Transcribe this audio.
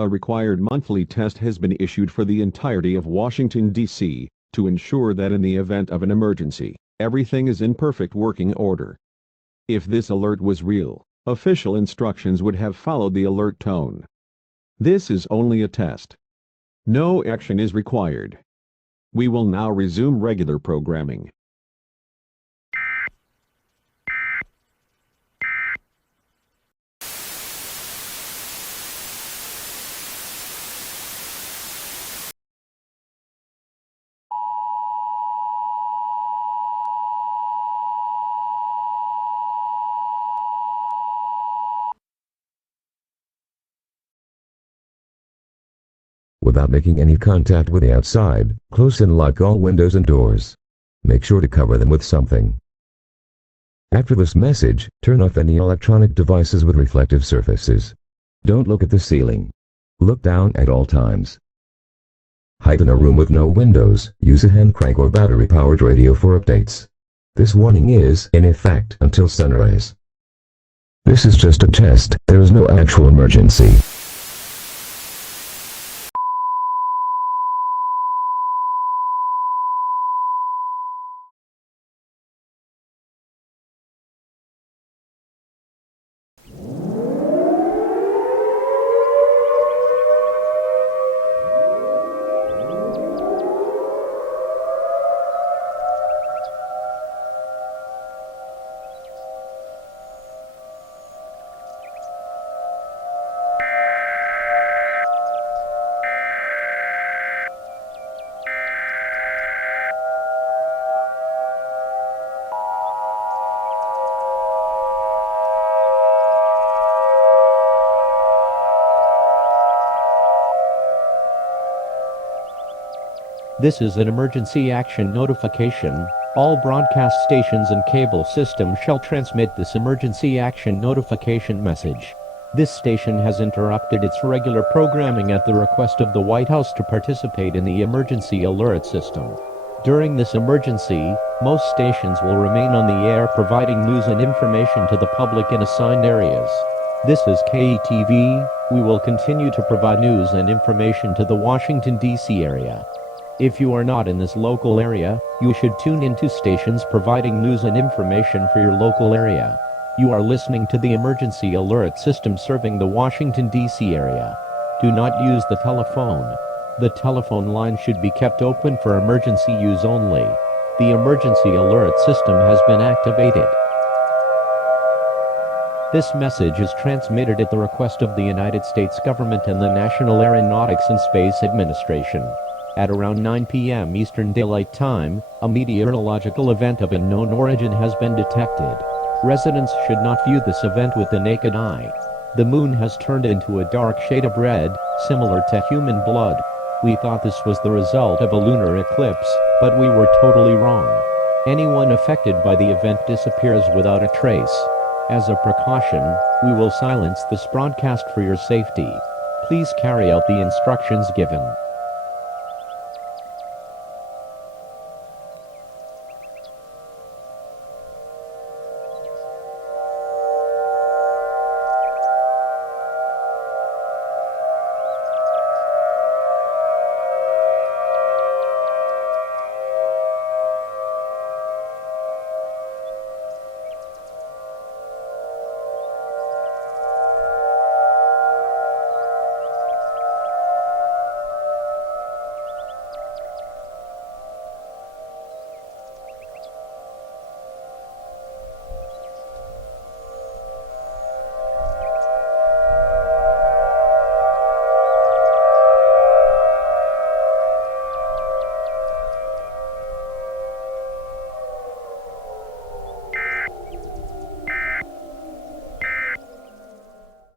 A required monthly test has been issued for the entirety of Washington, D.C., to ensure that in the event of an emergency, everything is in perfect working order. If this alert was real, official instructions would have followed the alert tone. This is only a test. No action is required. We will now resume regular programming. Without making any contact with the outside, close and lock all windows and doors. Make sure to cover them with something. After this message, turn off any electronic devices with reflective surfaces. Don't look at the ceiling. Look down at all times. Hide in a room with no windows. Use a hand crank or battery-powered radio for updates. This warning is in effect until sunrise. This is just a test. There is no actual emergency. This is an emergency action notification. All broadcast stations and cable systems shall transmit this emergency action notification message. This station has interrupted its regular programming at the request of the White House to participate in the emergency alert system. During this emergency, most stations will remain on the air providing news and information to the public in assigned areas. This is KETV. We will continue to provide news and information to the Washington, D.C. area. If you are not in this local area, you should tune into stations providing news and information for your local area. You are listening to the emergency alert system serving the Washington, D.C. area. Do not use the telephone. The telephone line should be kept open for emergency use only. The emergency alert system has been activated. This message is transmitted at the request of the United States government and the National Aeronautics and Space Administration. At around 9 p.m. Eastern Daylight Time, a meteorological event of unknown origin has been detected. Residents should not view this event with the naked eye. The moon has turned into a dark shade of red, similar to human blood. We thought this was the result of a lunar eclipse, but we were totally wrong. Anyone affected by the event disappears without a trace. As a precaution, we will silence this broadcast for your safety. Please carry out the instructions given.